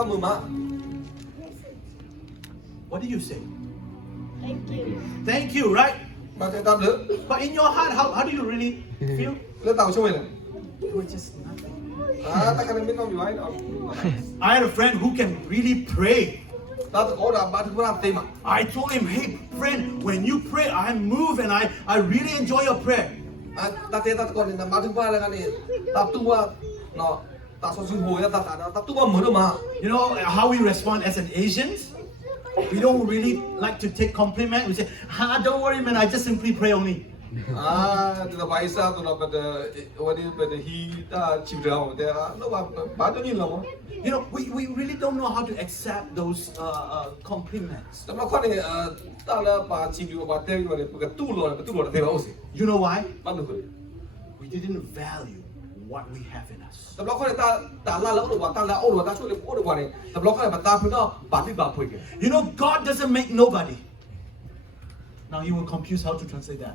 la mama. What do you say? Thank you. Thank you, right? Mà thế ta được. But in your heart, how do you really feel? Lên tàu cho mình này. It was just nothing. Ta cái này biết không nói đâu. I had a friend who can really pray. Ta tự có là ba thứ ba tìm mà. I told him, hey friend, when you pray, I move and I really enjoy your prayer. Ta thế ta còn là ba thứ ba là cái này. Ta tu qua nó ta so sinh hồi ta tu qua mới được mà. You know how we respond as an Asians? We don't really like to take compliment. We say, don't worry man, I just simply pray only. Thì là bài sao tụi nó bây giờ hi ta chịu được không? Thế nó ba cho nhìn lòng. You know, we really don't know how to accept those compliments. Tapi kau ni tak lah pak cium pak teh kau ni betul lah teh bau sih. You know why? Mana kau? We didn't value what we have in us. Tapi kau ni tak lah orang tak lah orang tak cuci orang kau ni. Tapi kau ni tak pun dah balik bapa ke. You know, God doesn't make nobody. Now you will confuse how to translate that.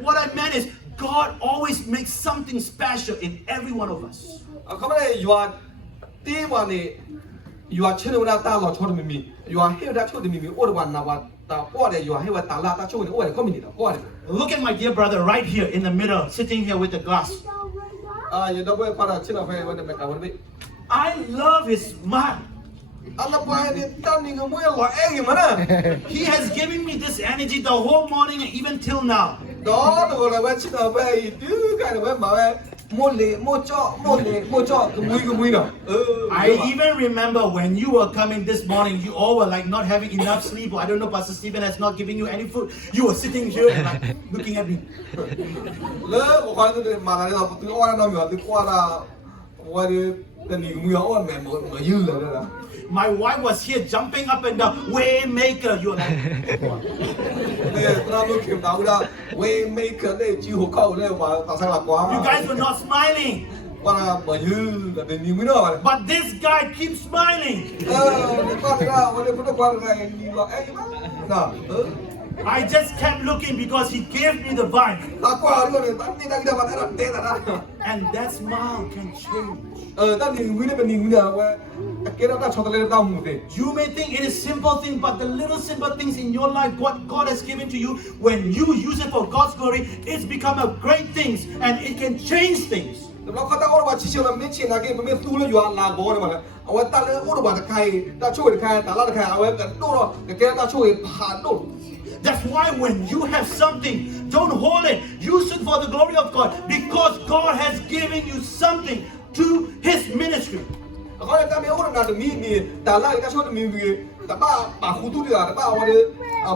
What I meant is, God always makes something special in every one of us. Kau ni yuan tiwa ni yuan cendera dah tak lah cuci mimi. Yuan hebat dah cuci mimi orang nak tak orang yuan hebat tak lah tak cuci orang kau ni dah orang. Look at my dear brother right here in the middle, sitting here with the glass. Ya dah boleh pada cina faham mana mereka boleh. I love his smile. Allah payah ni tak ni kamu yang luar gimana? He has given me this energy the whole morning and even till now. Đó tôi là bên cina faham itu kan bên mà mole mui nào. I even remember when you were coming this morning, you all were like not having enough sleep, or I don't know, Pastor Stephen has not given you any food. You were sitting here and like looking at me. Lỡ một khoản tôi mà là nào tôi qua nó nhiều tôi qua đi cái gì cũng nhiều anh mẹ mà dư rồi đó. My wife was here jumping up and down. Waymaker, you're like. Nè, tôi nói kiểm đáo ra, Waymaker đây chịu hộ cầu đây mà tại sao là quá. You guys were not smiling. Qua là mà dư là đến nhiều mới nữa. But this guy keeps smiling. Để qua ra, qua đây qua này gì là nào. I just kept looking because he gave me the vibe. Ta qua rồi ta đi đang đi mà ta ra. And that smile can change. Ta nhìn người này bên nhìn người nào cái đó ta cho ta lên tao một tí. You may think it is simple thing, but the little simple things in your life, what God has given to you, when you use it for God's glory, it's become a great things and it can change things. Nó có ta có bao nhiêu là mấy chuyện là cái mấy tu là yuan là bố mà ông ta là ôn bảo khai ta chui khai ta là khai ông cái đồ đó cái ta chui phản đồ. That's why when you have something, don't hold it. Use it for the glory of God, because God has given you something to His ministry. Có lẽ ta mới ôn là được mi ta là ta chui mi ta ba khu tu đi là ta ba ông đấy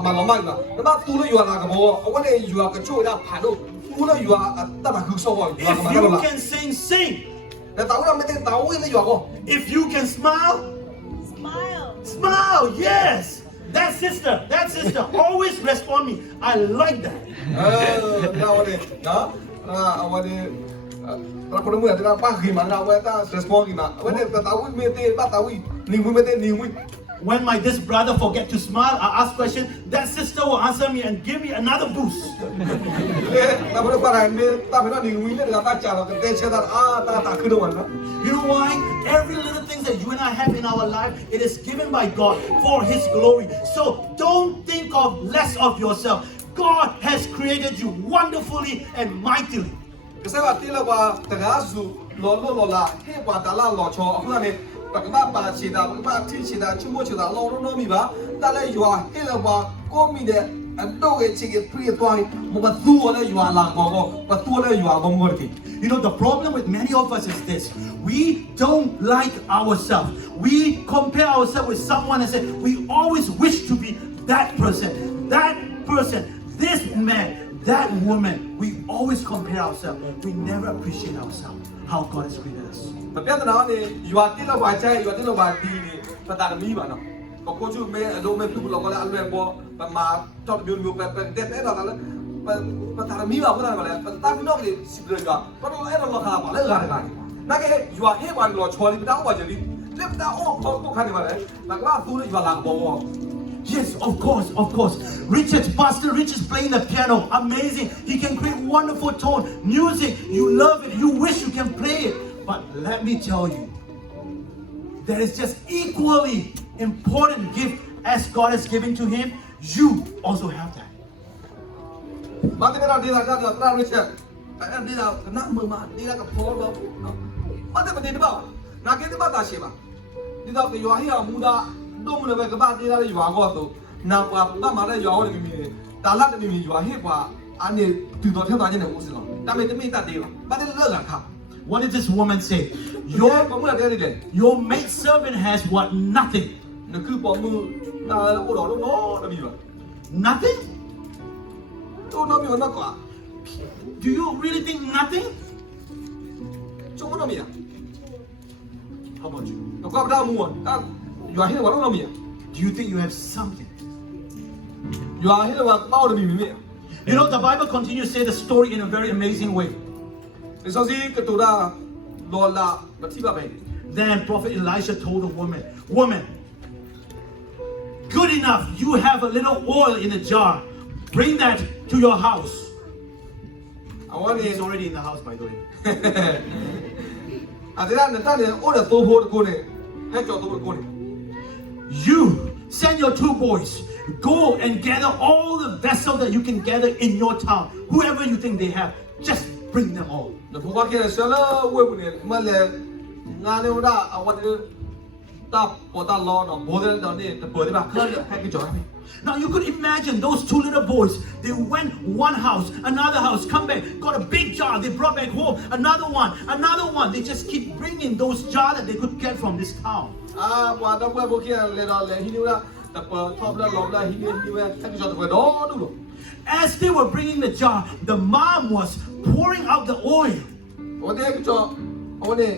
mà nó mạnh mà ta ba tu là yuan là cái bố ông ấy yuan cái chui ra phản đồ tu là yuan ta mà hư sâu rồi. If you can sing, sing. Là tao là mấy tên tao ấy là yuan không? If you can smile, Smile. smile. Yes. That sister always respond me. I like that. Nào đây, đó, ông ấy ta có đúng người ta ba khi mà nào vậy ta respond gì mà, vấn đề ta tao mới tên ba tao nhiều người. When my this brother forget to smile, I ask question. That sister will answer me and give me another boost. Ta phải qua này, ta phải nói nhiều người là ta trả cái tên xe ta cứ đâu mà. You know why? Every little thing that you and I have in our life, it is given by God for His glory. So don't think of less of yourself. God has created you wonderfully and mightily. Cái sao tí là qua tất cả dù lo là hết qua ta là lo cho ông này. Các bạn chỉ đạo các bạn chỉ đạo chung mua chỉ đạo lo nó mi ba. Ta lại vừa hết là qua có mi đấy. Anh đâu cái chỉ cái priết toai một cái tua đấy vừa là có tua đấy vừa có một cái. You know, the problem with many of us is this. We don't like ourselves. We compare ourselves with someone and say, we always wish to be that person, this man, that woman. We always compare ourselves. We never appreciate ourselves, how God has created us. Mà biết nào thì yuan tí là vài chai, yuan tí là vài tí thì ta đặt mi mà nó. Có cô chú mẹ đâu mẹ phụ là có là ăn luyện bò mà chọn đường ngược về đẹp đấy là mà ta mi vào cái này mà lại ta biết nó thì xịt rồi cả. Có nó ấy nó khá mà lấy ra cái. Nãy cái yuan hết hoàn lo cho đi đau bao giờ đi. Lép ta ô khá đi mà đấy. Mà quá tu đấy yuan làm bò. Yes, of course. Pastor Rich is playing the piano. Amazing. He can create wonderful tone. Music, you love it. You wish you can play it. But let me tell you, that is just equally important gift as God has given to him, you also have that. ဘာတဲ့ကတော့ဒီကကတာရစ်ချက်အဲဒီတော့နာမမဒီကပေါ်တော့ဘာတဲ့မဒီတော့နာကေတပတ်တာရှိပါဒီတော့ရွာဟိအောင်မူတာတော့မလည်းပဲကပတ်သေးတဲ့ရွာကတော့နာပွားပတ်မှာလည်းရွာဟုတ်တယ်မိမိတာလာတယ်မိမိရွာဟိကွာအနေတူတော်ထက်သွားခြင်းနဲ့ဦးစင်တော့ဒါပေမဲ့တမိတ်တတ်သေးပါဘာတဲ့လောကခါ What did this woman say? ရောဘုံလာတဲ့တယ် Your maid servant has what? Nothing. နခုပေါ်မှုနာဦးတော်လို့နော်တမိပါ Nothing? တော့နော်မျိုးနော်ကွာ Do you really think nothing? ကျုံမနော်မီ How about you? တော့ကပ်တာမူอ่ะရွာဟိတော့နော်မီ Do you think you have something? ရွာဟိတော့ပေါ့တယ်မိမိ You know, the Bible continues to say the story in a very amazing way. ဒီဆိုစီကတူတာလောလာမတိပါပဲ Then Prophet Elisha told the woman, Woman, good enough, you have a little oil in a jar. Bring that to your house. အဝနေ He's already in the house, by the way. အဲ့ဒါနဲ့တန်းနေအိုးတဲ့တိုးဖို့တကိုနဲ့ဟဲ့ကြော်တိုးတကိုနဲ့ You send your 2 boys, go and gather all the vessels that you can gather in your town. Whoever you think they have, just bring them all. ဒီဘောကရဲ့ဆလာဝဲဘူးနဲ့မလဲငါနေဝဒအဝတ်တာပေါ်တာလောနော်ဘောတဲ့တော့နေပေါ်တယ်ပါခါဟဲ့ကြော်တယ် Now you could imagine those 2 little boys. They went one house, another house, come back, got a big jar. They brought back home another one. They just keep bringing those jars that they could get from this town. အာဘွာတော့ဘွဲဘောကရဲ့လေတော့လေဟိနေဝဒတပေါ်ထောပ်လာလောလာဟိနေဟိဝဲဟဲ့ကြော်တော့တော့လို့ As they were bringing the jar, the mom was pouring out the oil. ဟိုတဲ့ကြော်ဟိုနေ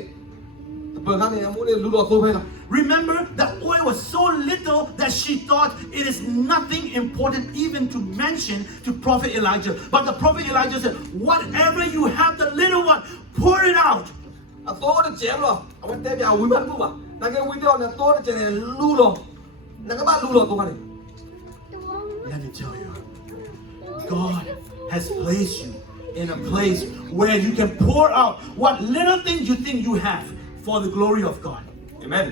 ပေါ်ကနေအမိုးနေလူတော့တိုးပဲလား Remember, the oil was so little that she thought it is nothing important even to mention to Prophet Elijah. But the Prophet Elijah said, whatever you have, the little one, pour it out. အတော်တဲ့ကျဲလို့အဝတ်တဲ့ပြဝိမတ်ဘူးပါငါကဝိတော့နဲ့တော်တဲ့ကျဲနဲ့လူလို့ငါကမလူလို့တော့ပါလေ Let me tell you, God has placed you in a place where you can pour out what little things you think you have for the glory of God. Amen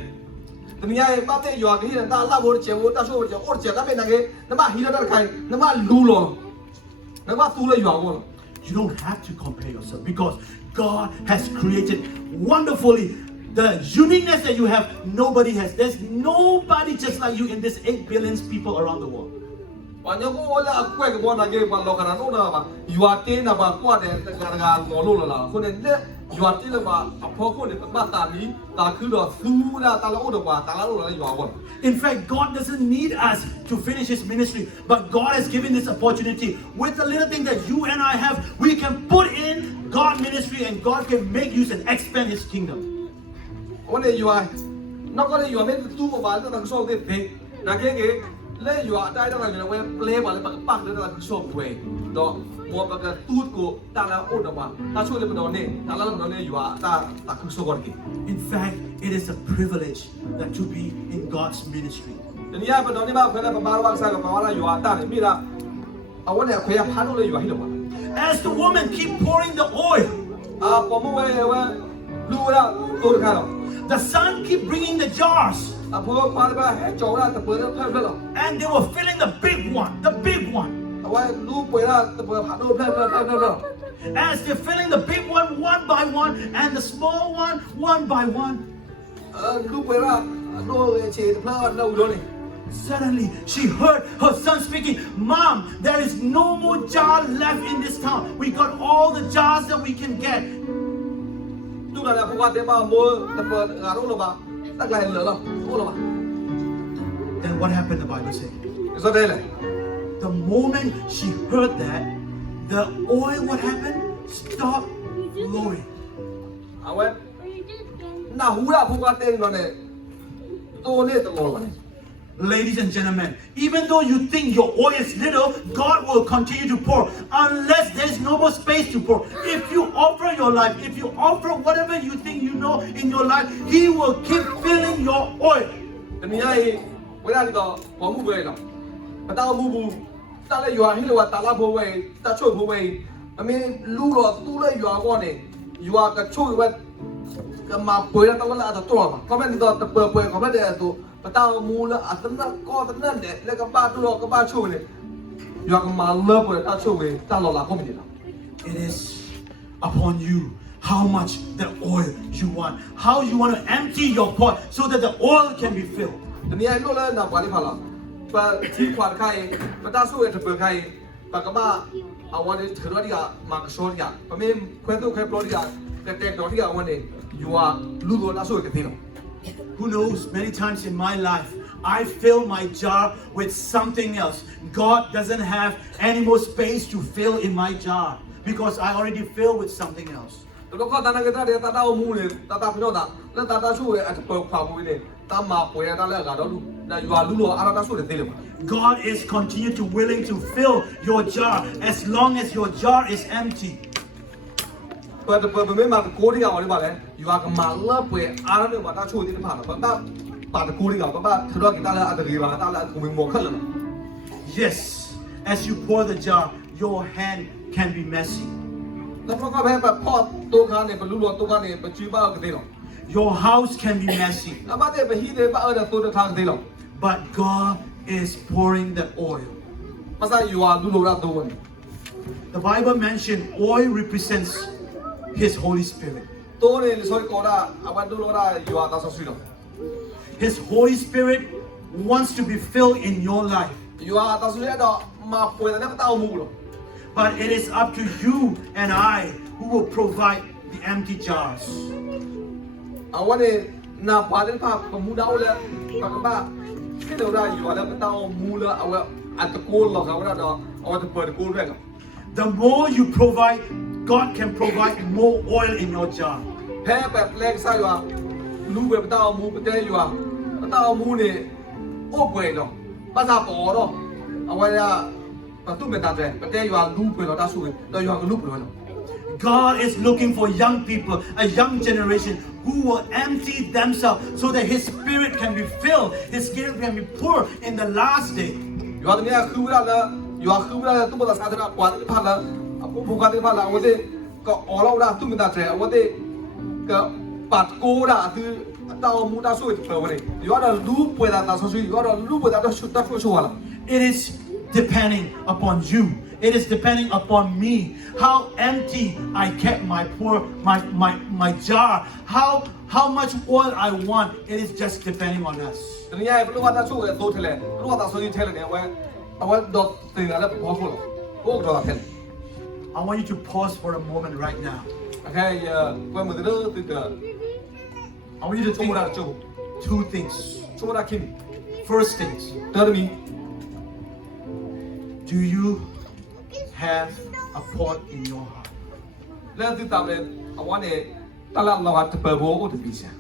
တမီးရဲ့မတဲ့ရွာကြီးတာလာဖို့ကျဲဖို့တဆိုးကျဲအော်ကျဲကပဲငါကနမဟီရတဲ့ခိုင်နမလူလို့နမသူ့လေရွာကို You don't have to compare yourself because God has created wonderfully the uniqueness that you have. Nobody has. There's nobody just like you in this 8 billion people around the world. ဘာညကိုလာအကွက်ကဘောနာကေဘာလောကရနိုနာပါရွာတင်းနာပါကွာတဲ့ကရကလောလို့လာခုနဲ့လက်ရွာတင်းလာပါအဖော်ခုနဲ့မတာမီတာခူတော့သူလာတာလို့တော့ပါတာလို့လာရွာဘော In fact, God doesn't need us to finish His ministry, but God has given this opportunity. With the little thing that you and I have, we can put in God ministry and God can make use and expand His kingdom. ဟိုနေရွာနောက်ကနေရွာမဲသူ့ဘာတော့ဆောက်တဲ့ဖေးနာကေကေလဲရွာအတိုင်းတော့လည်းဝဲပလဲပါလေပတ်တယ်တော့ဆောက်ဝဲတော့မောပကတူတ်ကိုတာလာအိုတော့ပါတာချိုလေမတော်နေတာလာမတော်နေရွာတာခုဆောက်ကောကေ In fact, it is a privilege that to be in God's ministry. တနည်းအားဖြင့်တော့ဒီမှာခွဲတဲ့ပမာရဝဆာကပမာရရွာတာနေမိလားအဝနဲ့ခွဲရဖားလို့လေရွာဟိတော့ပါ As the woman keep pouring the oil, ပေါ်မဝဲလူရတိုးခါတော့ the son keep bringing the jars, အဖေပါပါဟဲကြော်ရတပွဲတော့ဖက်ဖက်တော့ and they were filling the big one, the big one. အဝဲလူပွဲရတပွဲဖာတော့ဖက်တော့ As they're filling the big one by one, and the small one by one. လူပွဲရတော့ချေတဖလာတော့လို့နေ Suddenly, she heard her son speaking, Mom, there is no more jar left in this town. We got all the jars that we can get. သူကလည်းဘုရားတဲ့မှာမိုးတပွဲငါတို့လို့ပါတက်လိုက်လို့ဟုတ်လို့ပါ Then what happened, the Bible says? ဆိုတယ်လေ The moment she heard that, the oil, what happened? Stopped flowing. အဝဲနာဟူရဘုရားတဲ့နော်နဲ့တိုးနေတော့ပါ Ladies and gentlemen, even though you think your oil is little, God will continue to pour unless there's no more space to pour. If you offer your life, if you offer whatever you think you know in your life, He will keep filling your oil. တနည်းအားဖြင့်ဝိရလီတော့ဘောမှုပဲလားမတော်ဘူးဘူးတားလေရွာဟိလောတာလာဘိုးဝဲတာချို့ဘိုးဝဲအမင်းလူတော့သူ့လေရွာကောနေရွာကချို့ဝဲက cái mà bơi ra tao là tao tua mà có mấy người tao bơi có mấy người tao tao mua là tao nó có tao nó để lấy cái ba tao cái ba chui này giờ cái mà lơ bơi tao chui về tao lo là không gì đâu. It is upon you how much the oil you want, how you want to empty your pot so that the oil can be filled. Tụi này lúc lên nào quản lý phải là và chỉ quản khai và tao chui để bơi khai và cái màเอาวันนี้ถือว่าดีอ่ะมาก็ชอบดีอ่ะเพราะไม่เคยตัวเคยปลดดีอ่ะแต่แต่ตัวที่อ่ะวันนี้อยู่อ่ะรู้ตัวน่าสวยกันทีเนาะ Who knows, many times in my life, I fill my jar with something else. God doesn't have any more space to fill in my jar because I already fill with something else. แต่ลูกเขาตาหน้ากันตาเดียวตาตาเอามูเลยตาตาพี่น้องตาแล้วตาตาช่วยอาจจะเปิดความมูเลยตามาป่วยตาแล้วกันเราดูนะอยู่อ่ะรู้ตัวอะไรน่าสวยกันทีเลย God is continue to willing to fill your jar as long as your jar is empty. เปิดไม่มาโก้ที่เอาอะไรมาเลยอยู่อ่ะก็มาเลิกป่วยอะไรเนี่ยมาตาช่วยที่ผ่านมาตาปาดโก้ที่เอาตาถือว่ากินตาแล้วอาจจะรีบมาตาแล้วคงมีหมวกขึ้นเลย Yes, as you pour the jar, your hand can be messy. แล้วพอเขาแพ้แบบพ่อตัวเขาเนี่ยเป็นรู้ตัวเขาเนี่ยเป็นชื่อบ้ากันทีเนาะ Your house can be messy. แล้วบ้านเนี่ยเป็นฮีเดบ้าตัวทางทีเนาะ But God is pouring the oil. ภาษาอยู่อ่ะรู้ตัวตัวนี่ The Bible mentioned oil represents His Holy Spirit. ตัวเนี่ยสวยกว่าเอาวันดูรู้ว่าอยู่อ่ะตาสุดเนาะ His Holy Spirit wants to be filled in your life. อยู่อ่ะตาสุดเนี่ยดอกมาป่วยแต่เนี่ยก็ตาเอามูเนาะ But it is up to you and I who will provide the empty jars. เอาวันนี้นาพาเดินผ่านประมูดเอาเลยปากบ้าแค่เดี๋ยวได้อยู่แล้วก็ต้องมูเลยเอาว่าอัตะโกนหรอกเขาว่าเราเอาจะเปิดโกนด้วยกัน The more you provide, God can provide more oil in your jar. แพ้แบบแรงไส้ว่ารู้แบบต้องมูไปเตะอยู่อ่ะต้องมูเนี่ยโอ้เปิดเนาะภาษาปอเนาะเอาไว้อะประตูเป็นตาใจไปเตะอยู่อ่ะรู้เปิดเราตาสู้เราอยู่อ่ะก็รู้เปิดเนาะ God is looking for young people, a young generation who will empty themselves so that His Spirit can be filled, His Spirit can be poured in the last day. อยู่ตรงนี้คือเวลาละอยู่คือเวลาตุ้มตาสาธารณะกว่าที่ผ่านละผู้การที่ผ่านละวันนี้ก็ออกเราละตุ้มตาใจวันนี้ก็ปัดโกละคือตามูตาสู้ที่เปิดวันนี้อยู่ว่าเรารู้เปิดตาสู้อยู่ว่าเรารู้เปิดตาชุดตาสู้ละ It is depending upon you. It is depending upon me. How empty I kept my jar. How much oil I want. It is just depending on us. ตรงนี้รู้ว่าตาสู้กับตัวเทเลรู้ว่าตาสู้ที่เทเลเนี่ยว่าเอาไว้ดอกตื่นแล้วพอพูดพวกเราเทเล I want you to pause for a moment right now. โอเคว่ามือเด้อตื่นเด้อ I want you to ชั่วโม think งละชั่ว two things. ชั่วโมงละคิม First things, เด้อมี do you have a pot in your heart? เรื่องตื่นตามเลยเอาว่าเนี่ยตลาดเราอาจจะเปิดโบว์ถึงปีเสีย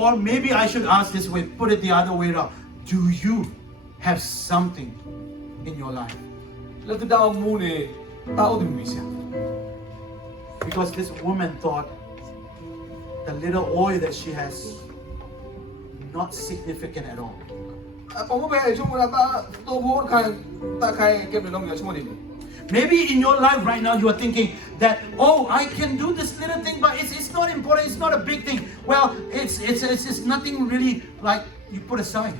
Or maybe I should ask this way, put it the other way around. Do you have something in your life? เรื่องตื่นตามมูเนี่ยตาถึงปีเสีย Because this woman thought the little oil that she has not significant at all. ผมก็ไปชั่วโมงละตาตัวโบว์ใครตาใครเก็บในน้องเยอะชั่วโมงนี้ Maybe in your life right now you are thinking that, oh, I can do this little thing, but it's not important, it's not a big thing. Well, it's nothing really like you put aside.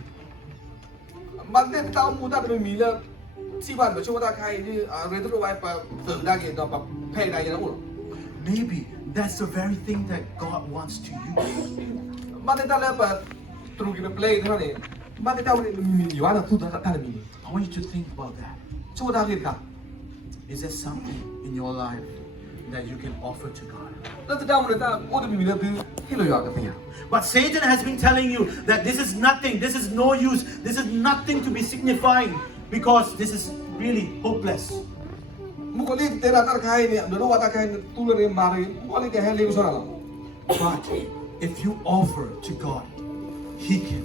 มันเนี่ยตามูตาเป็นมีแล้วที่บ้านแบบชั่วโมงตาใครที่เรียนตัวไว้แบบตื่นได้กี่ตอนแบบเพลย์ได้ยังไงหรอ Maybe that's the very thing that God wants to use. มันเนี่ยตาแล้วแบบตรุกี้แบบเพลย์เท่านี้มันเนี่ยตามีอยู่ว่าเราทุกท่านมี I want you to think about that. ชั่วโมงตาคิดค่ะ Is there something in your life that you can offer to God? แล้วจะได้มันเนี่ยตาโอ้จะมีแล้วคือที่เราอยากกันเนี่ย But Satan has been telling you that this is nothing, this is no use, this is nothing to be signifying because this is really hopeless. มุกอลีเตระตาใครเนี่ยเดี๋ยวรู้ว่าตาใครตู้เลยมาเลยมุกอลีแกให้เลี้ยงส่วนอะไร But if you offer to God, He can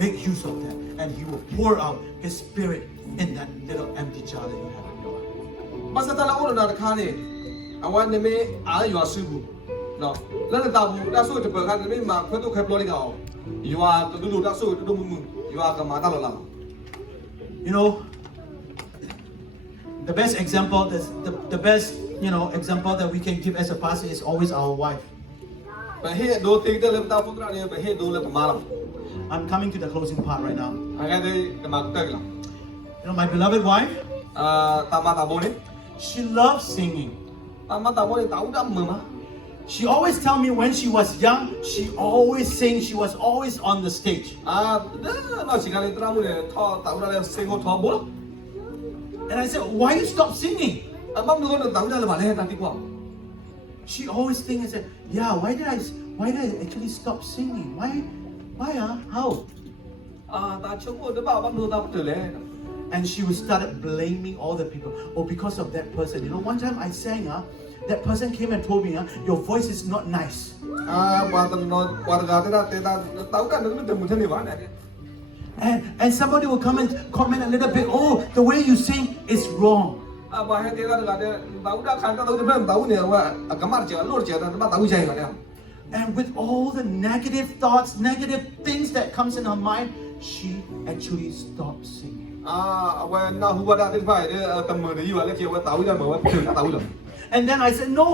make use of that and He will pour out His Spirit in that little empty jar that you have in your life. ภาษาตาละโอ้เราตาใครเนี่ยเอาวันนี้ไม่อยู่อาศัยบุเนาะแล้วตาบุตาสู้จะเปิดกันไม่มาเพื่อตัวใครปลอดภัยเอาอยู่ว่าตัวดูตาสู้ตัวมึงอยู่ว่ากับมาตาละ You know, the best example, the best example that we can give as a pastor is always our wife. ไป ဘယ်ဟဲ့ဒိုတေးတယ်လေတာဖုတ်ရာနေဘယ်ဟဲ့ဒိုလေပမာလာ I'm coming to the closing part right now. အငယ်တဲ့ကမတက်လာ You know, my beloved wife, တာမတာဘိုလေ she loves singing. တာမတာဘိုလေတာဦးတာမမ She always tell me when she was young, she always sing, she was always on the stage. နောက်စီကလေးတရာမှုလေထောတာဦးတာလေစင်ကိုထောဘော And I said, why you stop singing? အမမလို့တာဦးတာလေပါလေတာတိကွာ She always think and said, yeah, why did I actually stop singing? Why, how? တာချုပ်ဖို့တပါဘာလို့တာပတ်တယ်လေ And she would started blaming all the people. Oh, because of that person. You know, one time I sang, that person came and told me, your voice is not nice. ဘာတနော်ဘာကတဲ့တာတာဦးတာလည်းတမှုထနေပါနဲ့ And somebody will come and comment a little bit, oh, the way you sing is wrong. ဘာဟဲ့တဲ့တာကတာဦးတာခံတာတော့ဘယ်တာဦးနေကအကမတ်ကျလို့ကျတာတာဦးချိုင်ပါလေ And with all the negative thoughts, negative things that comes in her mind, she actually stopped singing. အဝဲနာဟူဝဒါတဲ့ဖိုင်တဲ့တမန်ကြီးပါလေကျေဝတာဦးတယ်မဝတာဦးတယ် And then I said, no,